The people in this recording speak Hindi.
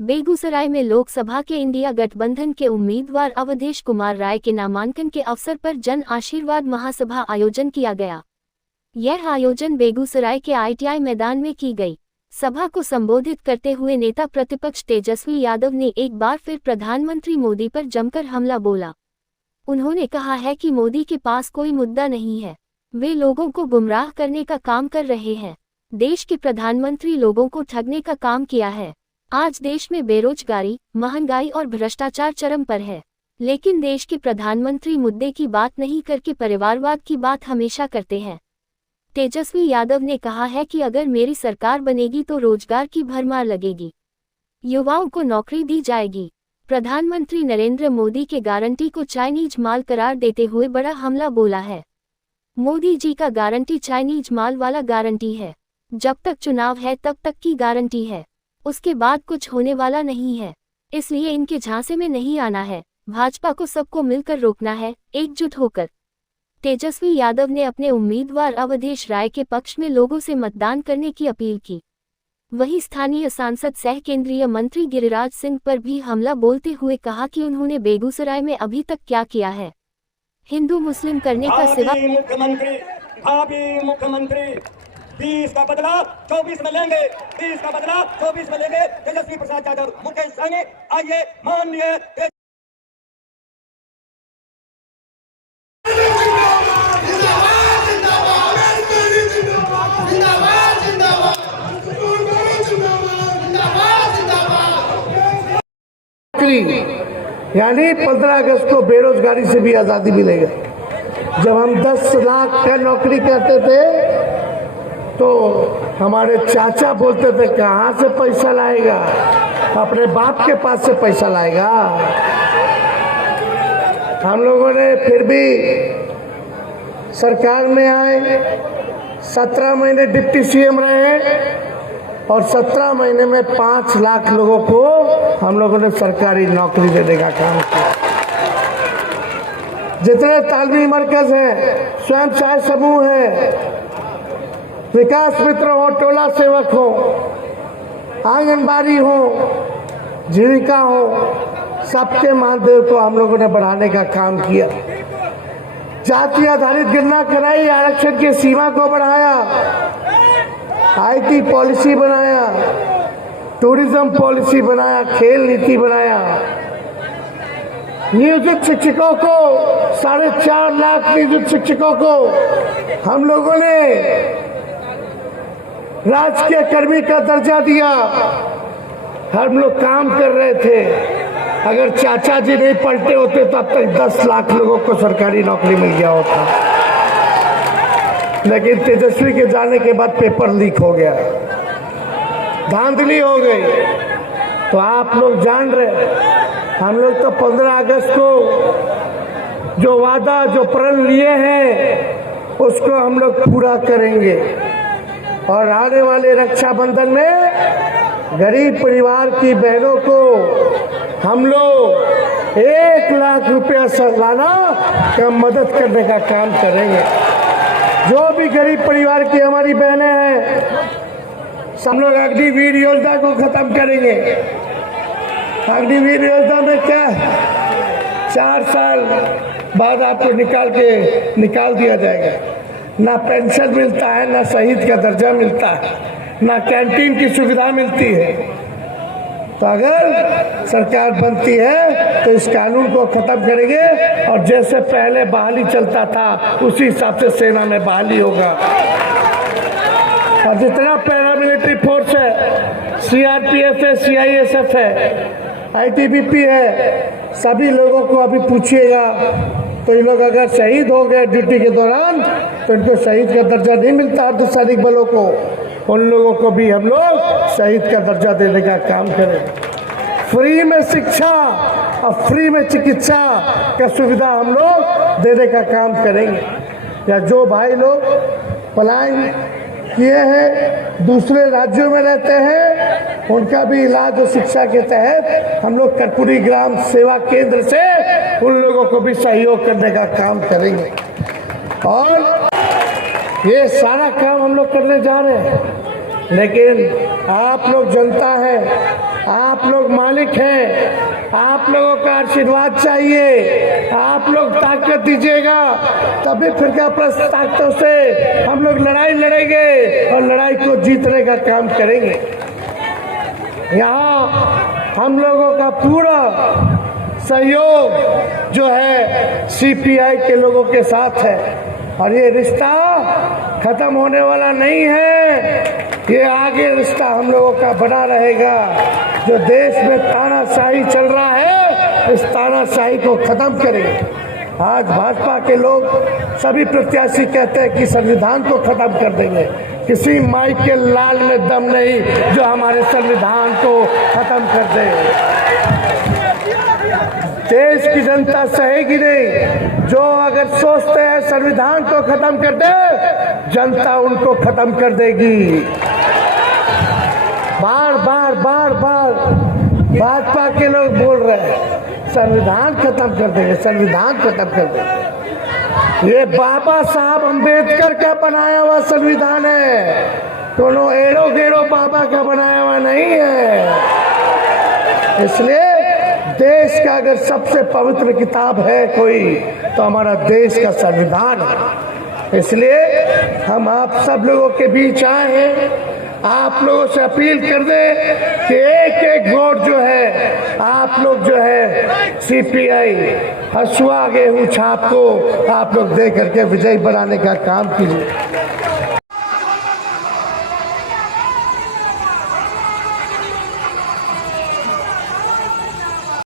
बेगूसराय में लोकसभा के इंडिया गठबंधन के उम्मीदवार अवधेश कुमार राय के नामांकन के अवसर पर जन आशीर्वाद महासभा आयोजन किया गया। यह आयोजन बेगूसराय के ITI मैदान में की गई। सभा को संबोधित करते हुए नेता प्रतिपक्ष तेजस्वी यादव ने एक बार फिर प्रधानमंत्री मोदी पर जमकर हमला बोला। उन्होंने कहा है कि मोदी के पास कोई मुद्दा नहीं है, वे लोगों को गुमराह करने का काम कर रहे हैं। देश के प्रधानमंत्री लोगों को ठगने का काम किया है। आज देश में बेरोजगारी, महंगाई और भ्रष्टाचार चरम पर है, लेकिन देश के प्रधानमंत्री मुद्दे की बात नहीं करके परिवारवाद की बात हमेशा करते हैं। तेजस्वी यादव ने कहा है कि अगर मेरी सरकार बनेगी तो रोजगार की भरमार लगेगी, युवाओं को नौकरी दी जाएगी। प्रधानमंत्री नरेंद्र मोदी के गारंटी को चाइनीज माल करार देते हुए बड़ा हमला बोला है। मोदी जी का गारंटी चाइनीज माल वाला गारंटी है। जब तक चुनाव है तब तक की गारंटी है, उसके बाद कुछ होने वाला नहीं है। इसलिए इनके झांसे में नहीं आना है। भाजपा को सबको मिलकर रोकना है, एकजुट होकर। तेजस्वी यादव ने अपने उम्मीदवार अवधेश राय के पक्ष में लोगों से मतदान करने की अपील की। वहीं स्थानीय सांसद सह केंद्रीय मंत्री गिरिराज सिंह पर भी हमला बोलते हुए कहा कि उन्होंने बेगूसराय में अभी तक क्या किया है, हिंदू मुस्लिम करने का सिवा। मुख्यमंत्री 20 का बदला 24 में लेंगे, 20 का बदला 24 में लेंगे। तेजस्वी प्रसाद यादव मुख्य सैनिक, आइए माननीय यानी 15 अगस्त को बेरोजगारी से भी आजादी मिलेगा। जब हम 10 लाख का नौकरी करते थे तो हमारे चाचा बोलते थे कहाँ से पैसा लाएगा, अपने बाप के पास से पैसा लाएगा। हम लोगों ने फिर भी सरकार में आए, 17 महीने डिप्टी CM रहे और 17 महीने में 5 लाख लोगों को हम लोगों ने सरकारी नौकरी देने का काम किया। जितने तालीमी मरकज हैं, स्वयं सहायता समूह है, विकास मित्र हो, टोला सेवक हो, आंगनबाड़ी हो, जीविका हो, सबके मानदेय को हम लोगों ने बढ़ाने का काम किया। जाति आधारित गणना कराई, आरक्षण की सीमा को बढ़ाया, IT पॉलिसी बनाया, टूरिज्म पॉलिसी बनाया, खेल नीति बनाया। नियोजित शिक्षकों को 4.5 लाख नियोजित शिक्षकों को हम लोगों ने राजकीय कर्मी का दर्जा दिया। हम लोग काम कर रहे थे। अगर चाचा जी नहीं पलटे होते तो अब तक 10 लाख लोगों को सरकारी नौकरी मिल गया होता, लेकिन तेजस्वी के जाने के बाद पेपर लीक हो गया, धांधली हो गई। तो आप लोग जान रहे, हम लोग तो 15 अगस्त को जो वादा, जो प्रण लिए हैं उसको हम लोग पूरा करेंगे। और आने वाले रक्षाबंधन में गरीब परिवार की बहनों को हम लोग 1 लाख रुपया सालाना का मदद करने का काम करेंगे। जो भी गरीब परिवार की हमारी बहनें हैं, हम लोग अग्निवीर योजना को खत्म करेंगे। अग्निवीर योजना में क्या, 4 साल बाद आपको निकाल दिया जाएगा। ना पेंशन मिलता है, ना शहीद का दर्जा मिलता है, ना कैंटीन की सुविधा मिलती है। तो अगर सरकार बनती है तो इस कानून को खत्म करेंगे और जैसे पहले बहाली चलता था उसी हिसाब से सेना में बहाली होगा। और जितना पैरामिलिट्री फोर्स है, CRPF है, CISF है, ITBP है, सभी लोगों को अभी पूछिएगा तो ये लोग अगर शहीद हो गए ड्यूटी के दौरान तो इनको शहीद का दर्जा नहीं मिलता। अर्धसैनिक बलों को, उन लोगों को भी हम लोग शहीद का दर्जा देने का काम करें। फ्री में शिक्षा और फ्री में चिकित्सा का सुविधा हम लोग देने का काम करेंगे। या जो भाई लोग पलायन किए हैं, दूसरे राज्यों में रहते हैं, उनका भी इलाज और शिक्षा के तहत हम लोग कर्पूरी ग्राम सेवा केंद्र से उन लोगों को भी सहयोग करने का काम करेंगे। और ये सारा काम हम लोग करने जा रहे हैं, लेकिन आप लोग जनता है, आप लोग मालिक हैं, आप लोगों का आशीर्वाद चाहिए, आप लोग ताकत दीजिएगा तभी फिर प्लस ताकतों से हम लोग लड़ाई लड़ेंगे और लड़ाई को जीतने का काम करेंगे। यहाँ हम लोगों का पूरा सहयोग जो है सीपीआई के लोगों के साथ है और ये रिश्ता खत्म होने वाला नहीं है, ये आगे रिश्ता हम लोगों का बना रहेगा। जो देश में तानाशाही चल रहा है, इस तानाशाही को खत्म करेंगे। आज भाजपा के लोग सभी प्रत्याशी कहते हैं कि संविधान को खत्म कर देंगे। किसी माई के लाल में दम नहीं जो हमारे संविधान को खत्म कर दे। देश की जनता सहेगी नहीं। जो अगर सोचते हैं संविधान को खत्म कर दे, जनता उनको खत्म कर देगी। बार बार भाजपा के लोग बोल रहे हैं संविधान खत्म कर देंगे, संविधान खत्म कर देंगे। ये बाबा साहब अम्बेडकर का बनाया हुआ संविधान है, दोनों एड़ो गेड़ो बाबा का बनाया हुआ नहीं है। इसलिए देश का अगर सबसे पवित्र किताब है कोई तो हमारा देश का संविधान है। इसलिए हम आप सब लोगों के बीच आए हैं, आप लोगों से अपील कर दें कि एक एक वोट जो है आप लोग जो है सीपीआई हसुआ गेहूं छाप को आप लोग दे करके विजयी बनाने का काम कीजिए।